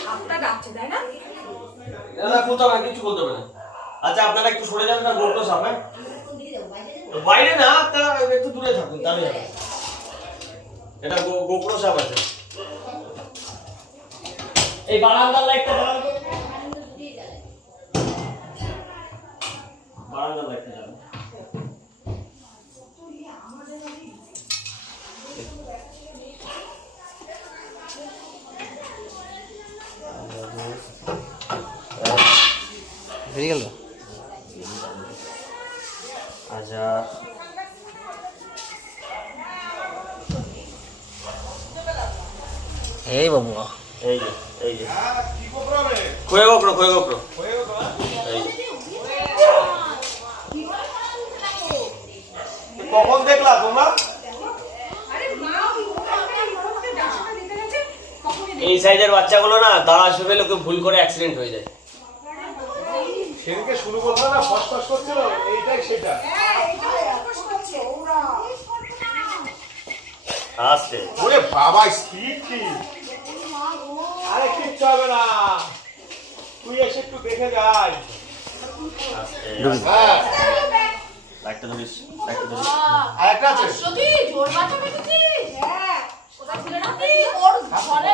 সাপটা ডাকছে তাই না? না কোথাও না, কিছু বলতে হবে না। আচ্ছা আপনারা একটু সরে যাবেন না, গোপ্র সাপ। হ্যাঁ বাইরে না, আপনারা একটু দূরে থাকুন তাহলে হবে। এটা গোপ্র সাপ আছে। এই বারান্দার লাইটটা জ্বালান তো, বারান্দার লাইটটা জ্বালান। হয়ে গেল। আচ্ছা এই বাবু, এই যে খয়ে গোপ্র এই কখন দেখলা তোমরা? এই সাইজের বাচ্চাগুলো না দাঁড়া শুয়ে লোকে ভুল করে অ্যাক্সিডেন্ট হয়ে যায়। সেদিকে শুরু করলো না, ফসফস করছিল, এইটাই সেটা। আস্তে ওরে বাবা, স্পিড কি! আরে কিচ্ছু হবে না, তুই এসে একটু দেখে যাই। হ্যাঁ, লাইটটা ধরিস। আরেকটা আছে। সত্যি জোর বাচ্চা পেয়েছিস? হ্যাঁ, ওটা ছিল নাকি ওর ঘরে